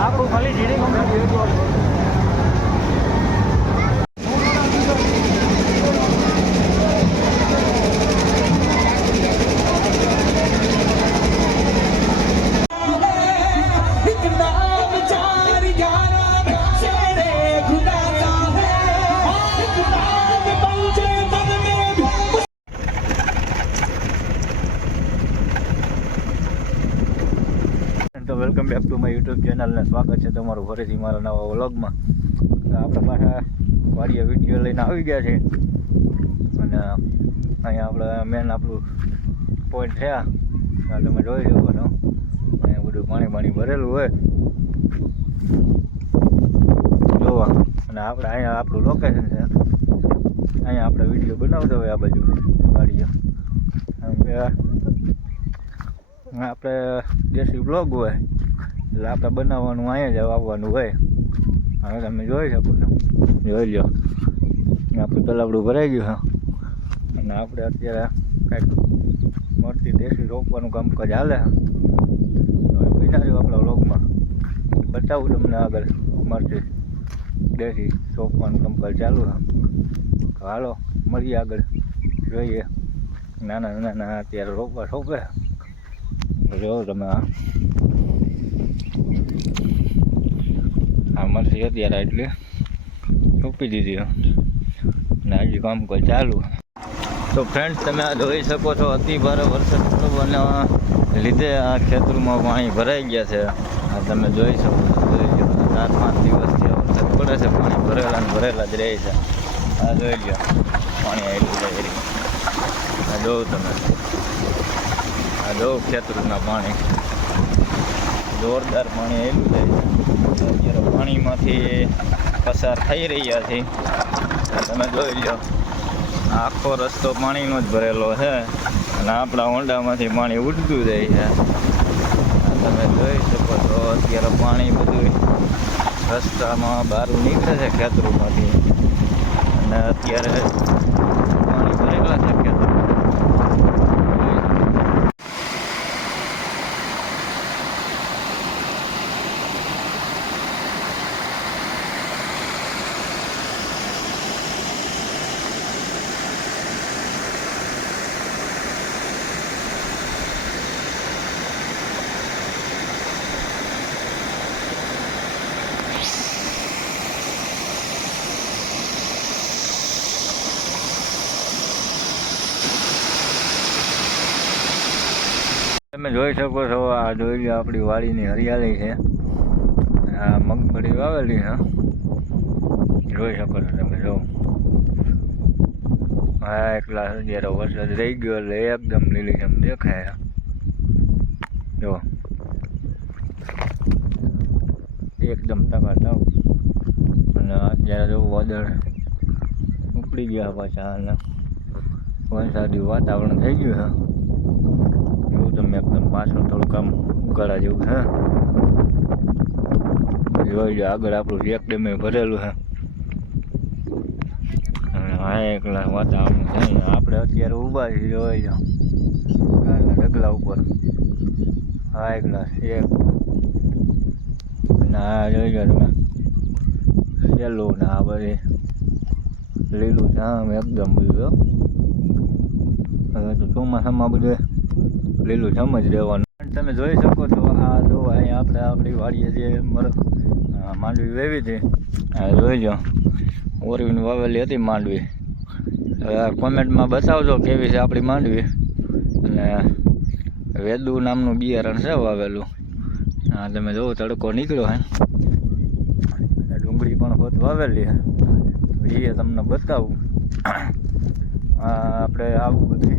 આપણું ખાલી GD welcome back to my YouTube ચેનલને સ્વાગત છે તમારું ફરીથી મારા નવા વ્લોગમાં. આપણે પાછા વાડીએ વીડિયો લઈને આવી ગયા છે. અને અહીંયા આપણે મેન આપણું પોઈન્ટ થયા આ. તમે જોઈ શકો છો. અહીંયા બધું પાણી પાણી ભરેલું હોય. જોવા. અને આપણે અહીંયા આપણું લોકેશન છે. અહીંયા આપણે વીડિયો બનાવતો હોય આ બાજુ વાડીએ. આપણે દેશી બ્લોગ હોય, એટલે આપણે બનાવવાનું, અહીંયા જ આવવાનું હોય. હવે તમે જોઈ શકો છો. જોઈ લો આપણું તલાવડું ભરાઈ ગયું છે અને આપણે અત્યારે કાંઈક મળતી દેશી રોપવાનું કામકાજ હાલે તો જો આપણા વ્લોગમાં બતાવું તમને આગળ મળતી દેશી રોપવાનું કામકાજ ચાલુ છે હાલો, મળીએ આગળ. જોઈએ. નાના નાના અત્યારે રોપવા સોંપે જો તમે આ? આ મરસી અત્યારે એટલે સોંપી દીધી અને આજે કામ કોઈ ચાલુ. તો ફ્રેન્ડ્સ તમે આ જોઈ શકો છો અતિ ભારે વરસાદ પડવાના લીધે આ ખેતરમાં પાણી ભરાઈ ગયા છે. આ તમે જોઈ શકો છો ચાર પાંચ દિવસથી વરસાદ પડે છે, પાણી ભરેલા ને ભરેલા જ રહે છે. આ જોઈ લો, પાણી આવી જાય આ જોઉં તમે. આ ખેતરના પાણી. જોરદાર પાણી આવેલું જાય છે. અત્યારે પાણીમાંથી પસાર થઈ રહ્યા છે. તમે જોઈ લો, આખો રસ્તો પાણીનો જ ભરેલો છે. અને આપણા ઊંડામાંથી પાણી ઉડતું જાય છે. તમે જોઈ શકો છો, અત્યારે પાણી બધું રસ્તામાં બહાર નીકળે છે ખેતરોમાંથી. અને અત્યારે પાણી ભરેલા છે ખેતરમાં તમે જોઈ શકો છો, આ જોઈ લો આપણી વાડીની હરિયાળી છે. આ મગફળી વાવેલી છે. જોઈ શકો છો તમે, જો. હા એકલા જ્યારે વરસાદ રહી ગયો એટલે એકદમ લીલી એમ દેખાય જો. એકદમ ટકાટક. અને અત્યારે જો વાદળ ઉપડી ગયા પાછા અને વરસાદી વાતાવરણ થઈ ગયું છે. એવું તમે એકદમ પાછળ થોડુંક આમ ઉગાડા જેવું છે જોઈ લો આગળ આપણું એક ડેમે ભરેલું છે અને આ એકલા વાતાવરણ છે ને આપણે અત્યારે ઊભા છીએ જોઈ લો કારના ઢગલા ઉપર આ એકલા એક અને આ જોઈ લો તમે સહેલું ને આ બધી લીલું જામ એકદમ બધું હો. હવે તો ચોમાસામાં બધું લીલું છમ જ રહેવાનું. તમે જોઈ શકો છો, આ જો અહીંયા આપણે આપણી વાડીએ જે મર માંડવી વેવી હતી, આ જોઈ લો, ઓરવીને વાવેલી હતી માંડવી. હવે કોમેન્ટમાં બતાવજો કેવી છે આપણી માંડવી. અને વેદુ નામનું બિયારણ છે વાવેલું. હા તમે જોવો, તડકો નીકળ્યો હે. અને ડુંગળી પણ હોત વાવેલી હે. એ તમને બતાવું. આપણે આવું બધું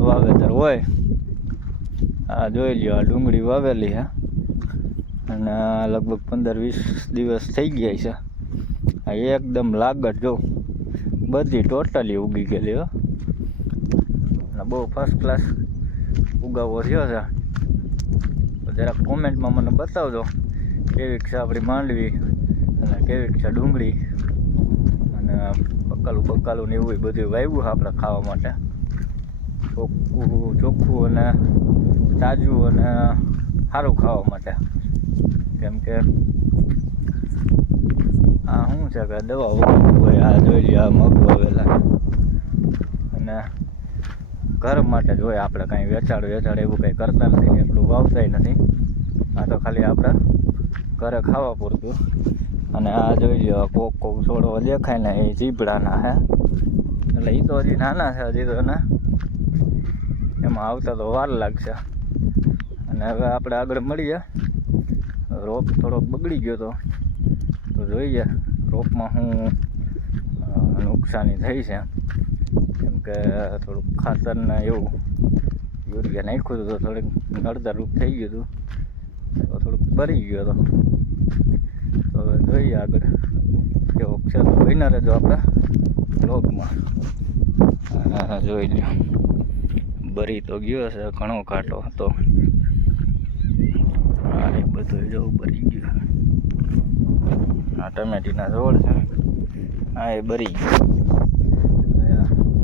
વાવેતર હોય. આ જોઈ લ્યો, આ ડુંગળી વાવેલી હા અને લગભગ પંદર વીસ દિવસ થઈ ગયા છે. આ એકદમ લાગત જો, બધી ટોટલી ઉગી ગયેલી હો. અને બહુ ફર્સ્ટ ક્લાસ ઉગાવો થયો છે. તો જરાક કોમેન્ટમાં મને બતાવજો કેવીક છે આપણી માંડવી અને કેવીક છે ડુંગળી. અને બકાલું બકાલું ને એવું બધું વાવ્યું આપણે ખાવા માટે. ચોખ્ખું ચોખ્ખું અને તાજું અને સારું ખાવા માટે. કેમ કે આ શું છે કે દવા હોય આ જોઈ લ્યો, આ મગ વાવેલા. અને ઘર માટે જ હોય આપણે કાંઈ વેચાડ વેચાડ એવું કંઈ કરતા નથી એટલું વાવતાય નથી. આ તો ખાલી આપણે ઘરે ખાવા પૂરતું. અને આ જોઈ લો કોક કોક છોડવા દેખાય ને એ ચીપડાના હે. એટલે એ તો હજી નાના છે, હજી તો ને એમાં આવતા તો વાર લાગશે. અને હવે આપણે આગળ મળીએ. રોપ થોડોક બગડી ગયો તો. તો જોઈએ રોપમાં શું નુકસાની થઈ છે. કેમ કે થોડુંક ખાતરને એવું યુરિયા નાખ્યું હતું થોડીક નડતરરૂપ થઈ ગયું હતું. તો થોડુંક ભરી ગયો હતો. તો હવે જોઈએ આગળ કેવો છે તો બન્યા રહેજો આપણે. બ્લોગમાં જોઈ લ્યો. ભરી તો ગયો છે ઘણો કાંટો હતો. એ બધું જવું ભરી ગયું. આ ટમેટીના છોડ છે. હા એ ભરી ગયું.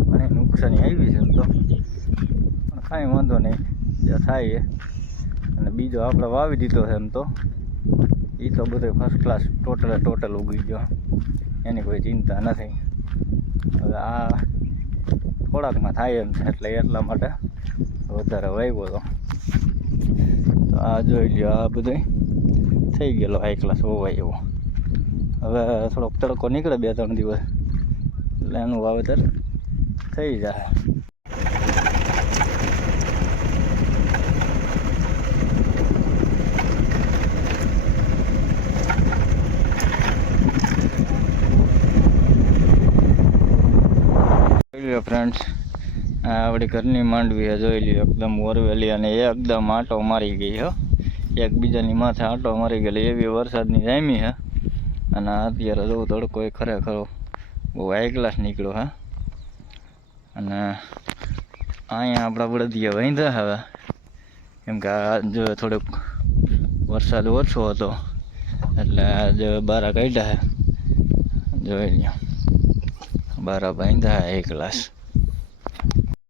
ઘણી નુકસાની આવી છે એમ તો. પણ કાંઈ વાંધો નહીં. જે થાય એ. અને બીજો આપણે વાવી દીધો છે એમ તો. એ તો બધો ફર્સ્ટ ક્લાસ ટોટલે ટોટલ ઉગી ગયો. એની કોઈ ચિંતા નથી. હવે આ થોડાકમાં થાય એમ છે એટલે એટલા માટે વધારે વાવ્યો હતો તો આ જોઈ લ્યો, આ બધું થઈ ગયેલો હાઈ ક્લાસ હોવાય એવો. હવે થોડોક તડકો નીકળે બે ત્રણ દિવસ, એટલે એનું વાવેતર થઈ જાય જોઈ લ્યો ફ્રેન્ડ્સ આ આપણી ઘરની માંડવી જોઈ લ્યો, એકદમ ઓરવેલી અને એકદમ આંટો મારી ગઈ, હો. એકબીજાની માથે આંટો મારી ગયેલી, એવી વરસાદની જામી, હે. અને અત્યારે જોઉં તડકો એ ખરેખર બહુ હાઈ ક્લાસ નીકળ્યો, હા. અને અહીંયા આપણા બળદિયા વાંધા હવે. કેમ કે આ જો થોડોક વરસાદ ઓછો હતો, એટલે આજે બારા કાઢ્યા જોઈ લ્યો. બારા બાંધ્યા એક ગ્લાસ